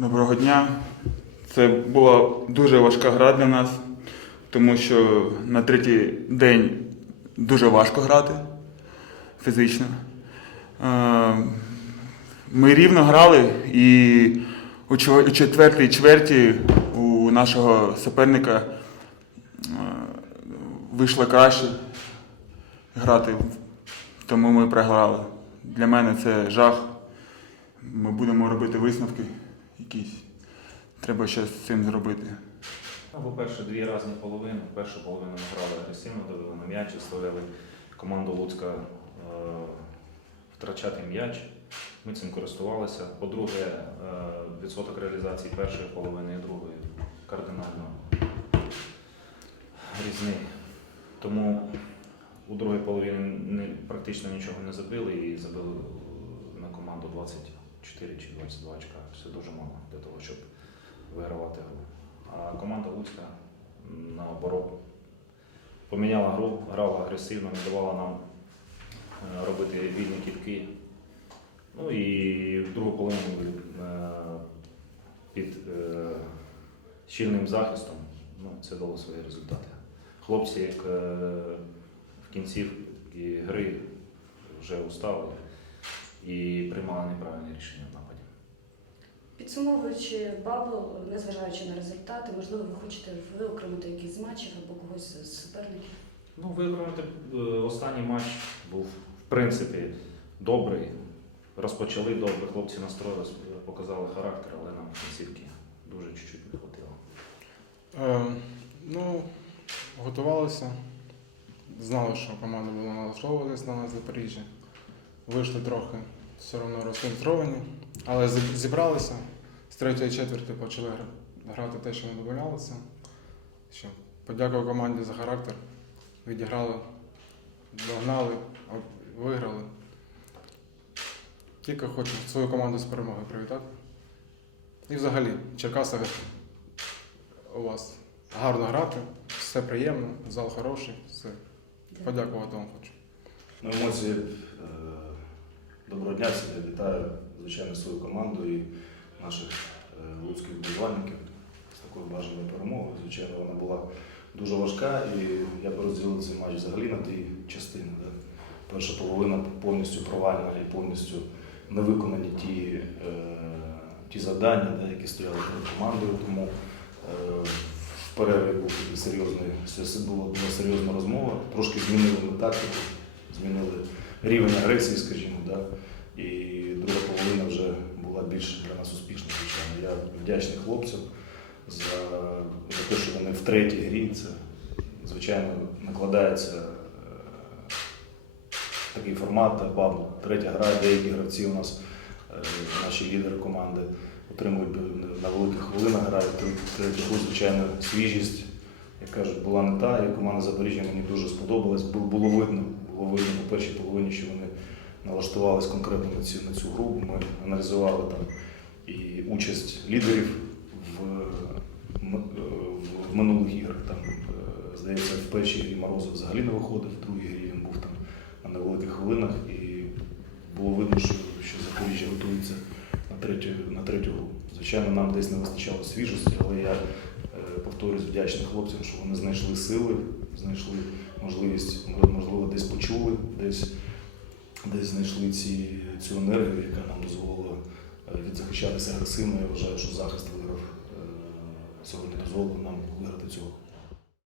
Доброго дня. Це була дуже важка гра для нас, тому що на третій день дуже важко грати фізично. Е, Ми рівно грали і у четвертій чверті у нашого суперника е, вийшло краще грати, тому ми програли. Для мене це жах. Ми будемо робити висновки якісь. Треба щось з цим зробити. Ну, по-перше, дві різні половини. Першу половину ми грали агресивно, давили на м'яч, заставляли команду Луцька е, втрачати м'яч. Ми цим користувалися. По-друге, е, відсоток реалізації першої половини і другої кардинально різний. Тому у другій половині практично нічого не забили і забили на команду 24 чи 22 очка. Це дуже мало для того, щоб вигравати гру. А команда Луцька наоборот поміняла гру, грала агресивно, не давала нам е, робити вільні кітки. Ну і в другу половину е, під е, щільним захистом ну, це дало свої результати. Хлопці, як в кінці гри вже устали і приймали неправильні рішення в нападі. Підсумовуючи бабл, незважаючи на результати, можливо, ви хочете виокремити якісь з матчів або когось з суперників. Ну, виграти е, останній матч був в принципі добрий. Розпочали добре, хлопці настроїлись, показали характер, але нам кінцівки дуже чуть-чуть не хватило. Е, ну, готувалися. Знали, що команда буде налаштовуватись на нас в Запоріжжі. Вийшли трохи все одно розконцентровані, але зібралися. З третьої четверти почали грати те, що ми домовлялися. Що, подякував команді за характер. Відіграли, догнали, виграли. Тільки хочу свою команду з перемогою привітати. І взагалі, Черкаси у вас гарно грати, все приємно, зал хороший, все. Подякувати вам хочу. Ну, емоції. Доброго дня всім. Вітаю, звичайно, свою команду і наших е, луцьких вболівальників з такою бажаною перемогою. Звичайно, вона була дуже важка, і я б розділив цей матч взагалі на дві частини. Да. Перша половина повністю провальна і повністю не виконані ті, е, ті завдання, да, які стояли перед командою. Тому е, в перерві був серйозний, се- була, була серйозна розмова. Трошки змінили ми тактику, змінили рівень агресії, скажімо. Да? І друга половина вже була більш для нас успішна, звичайно. Я вдячний хлопцям за, за те, що вони в третій грі. Це, звичайно, накладається е, такий формат, бабл. Третя гра, деякі гравці у нас, е, наші лідери команди, отримують на великих хвилинах, грають третю гру, звичайно, свіжість, як кажуть, була не та, і команда Запоріжжя мені дуже сподобалась. Було видно, було видно по першій половині, що вони налаштувались конкретно на цю, на цю гру. Ми аналізували там і участь лідерів в, в, в минулих іграх. Там, е, здається, в першій грі Морозов взагалі не виходив, в другій грі він був там на невеликих хвилинах, і було видно, що, що Запоріжжя готується на третю, на третю гру. Звичайно, нам десь не вистачало свіжості, але я е, повторюсь вдячний хлопцям, що вони знайшли сили, знайшли можливість, можливо, десь почули, десь, десь знайшли ці, цю енергію, яка нам дозволила е, відзахищатися агресивно. Я вважаю, що захист виграв цього сьогодні дозволив нам виграти цю